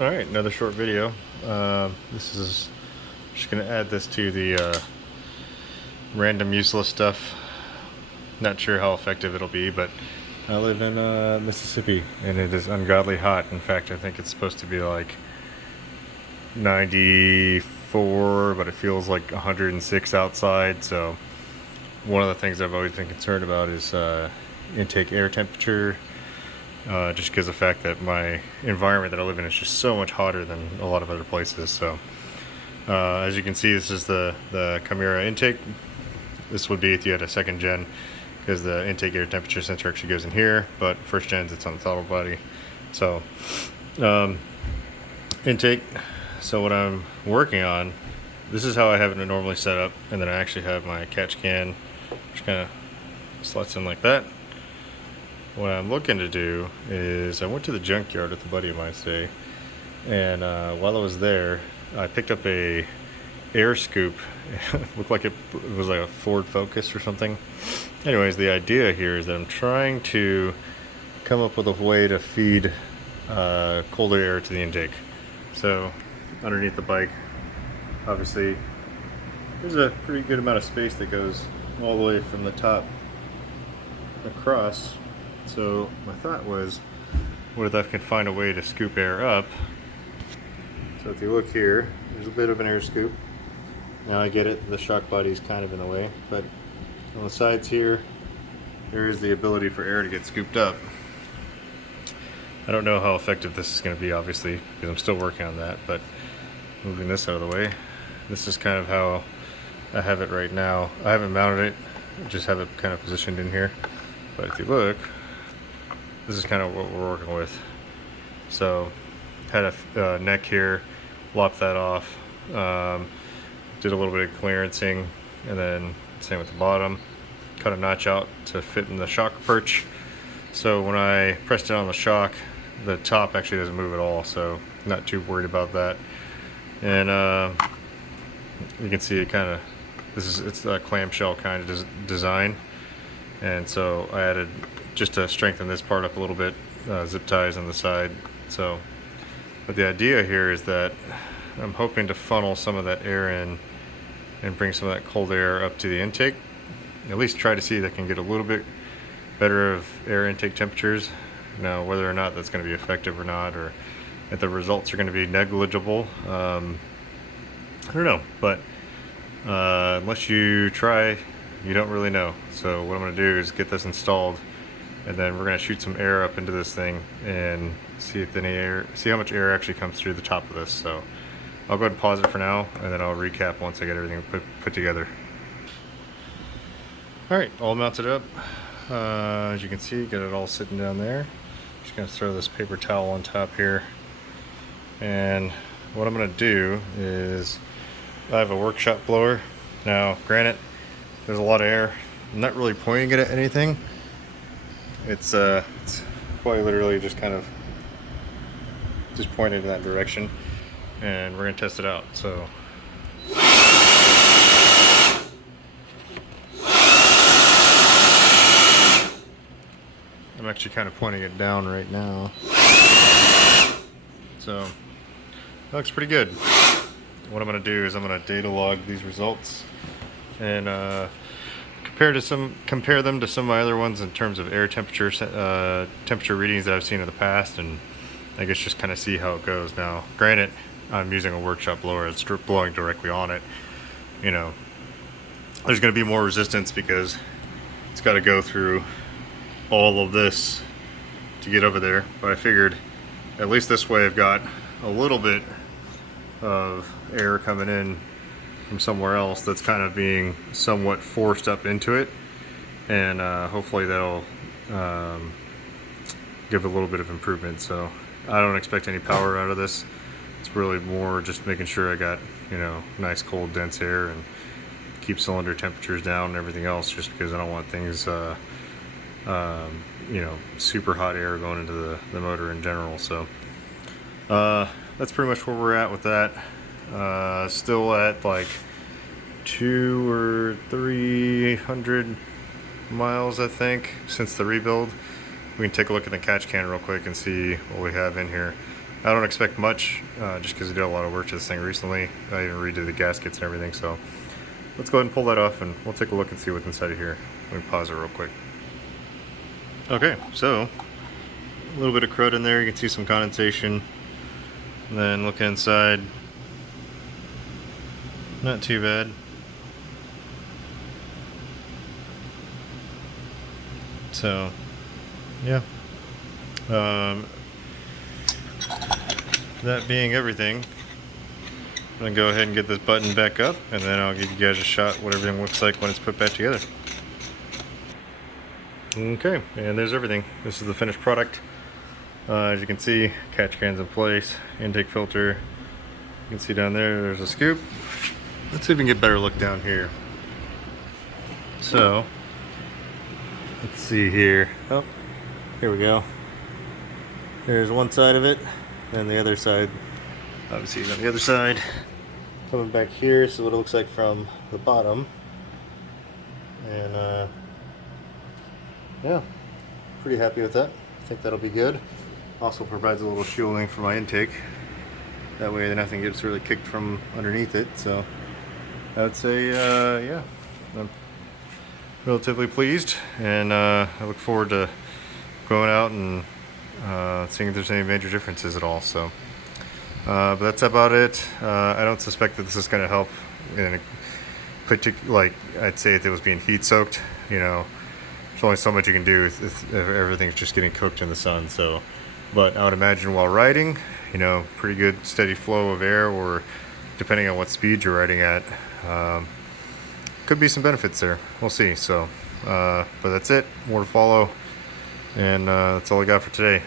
Alright, another short video. This is just going to add this to the random useless stuff. Not sure how effective it'll be, but I live in Mississippi and it is ungodly hot. In fact, I think it's supposed to be like 94, but it feels like 106 outside. So one of the things I've always been concerned about is intake air temperature. Just because of the fact that my environment that I live in is just so much hotter than a lot of other places. So as you can see, this is the Chimera intake. This would be if you had a second gen, because the intake air temperature sensor actually goes in here, but first gens it's on the throttle body. So intake. So what I'm working on, this is how I have it normally set up, and then I actually have my catch can which kind of slots in like that. What I'm looking to do is I went to the junkyard with a buddy of mine today, and while I was there I picked up a air scoop. It looked like it was like a Ford Focus or something. Anyways, the idea here is that I'm trying to come up with a way to feed colder air to the intake. So underneath the bike, obviously there's a pretty good amount of space that goes all the way from the top across. So my thought was, what if I could find a way to scoop air up? So if you look here, there's a bit of an air scoop. Now I get it, the shock body is kind of in the way, but on the sides here, there is the ability for air to get scooped up. I don't know how effective this is going to be, obviously, because I'm still working on that, but moving this out of the way, this is kind of how I have it right now. I haven't mounted it, I just have it kind of positioned in here. But if you look, this is kind of what we're working with. So had a neck here, lopped that off, did a little bit of clearancing, and then same with the bottom, cut a notch out to fit in the shock perch. So when I pressed it on the shock, the top actually doesn't move at all, so not too worried about that. And you can see it kind of, it's a clamshell kind of design, and so I added, just to strengthen this part up a little bit, zip ties on the side. So, but the idea here is that I'm hoping to funnel some of that air in and bring some of that cold air up to the intake. At least try to see if I can get a little bit better of air intake temperatures. Now, whether or not that's going to be effective or not, or if the results are going to be negligible, I don't know. But unless you try, you don't really know. So what I'm going to do is get this installed, and then we're going to shoot some air up into this thing and see if see how much air actually comes through the top of this. So I'll go ahead and pause it for now, and then I'll recap once I get everything put together. Alright, all mounted up. As you can see, got it all sitting down there. Just going to throw this paper towel on top here. And what I'm going to do is, I have a workshop blower. Now, granted, there's a lot of air. I'm not really pointing it at anything. It's quite literally just kind of just pointed in that direction, and we're gonna test it out. So I'm actually kind of pointing it down right now, so it looks pretty good. What I'm gonna do is I'm gonna data log these results and compare them to some of my other ones in terms of air temperature readings that I've seen in the past, and I guess just kind of see how it goes. Now, granted, I'm using a workshop blower, it's blowing directly on it. You know, there's going to be more resistance because it's got to go through all of this to get over there. But I figured at least this way I've got a little bit of air coming in from somewhere else that's kind of being somewhat forced up into it, and hopefully that'll give a little bit of improvement. So I don't expect any power out of this. It's really more just making sure I got, you know, nice cold dense air and keep cylinder temperatures down and everything else, just because I don't want things you know, super hot air going into the motor in general. So that's pretty much where we're at with that. Still at like 200 or 300 miles, I think, since the rebuild. We can take a look at the catch can real quick and see what we have in here. I don't expect much, just because I did a lot of work to this thing recently. I even redid the gaskets and everything, so let's go ahead and pull that off and we'll take a look and see what's inside of here. Let me pause it real quick. Okay, so a little bit of crud in there, you can see some condensation. And then look inside, not too bad. So, yeah. That being everything, I'm gonna go ahead and get this button back up, and then I'll give you guys a shot what everything looks like when it's put back together. Okay, and there's everything. This is the finished product. As you can see, catch cans in place, intake filter. You can see down there's a scoop. Let's see if we can get a better look down here. So, let's see here. Oh, here we go. There's one side of it, and the other side, obviously, is on the other side. Coming back here, so what it looks like from the bottom. And yeah, pretty happy with that. I think that'll be good. Also provides a little shielding for my intake. That way nothing gets really kicked from underneath it. So I'd say, yeah, I'm relatively pleased, and I look forward to going out and seeing if there's any major differences at all. So, but that's about it. I don't suspect that this is going to help in a particular, like I'd say if it was being heat soaked, you know, there's only so much you can do if everything's just getting cooked in the sun. So, but I would imagine while riding, you know, pretty good steady flow of air, or depending on what speed you're riding at, could be some benefits there. We'll see. So, but that's it. More to follow, and that's all I got for today.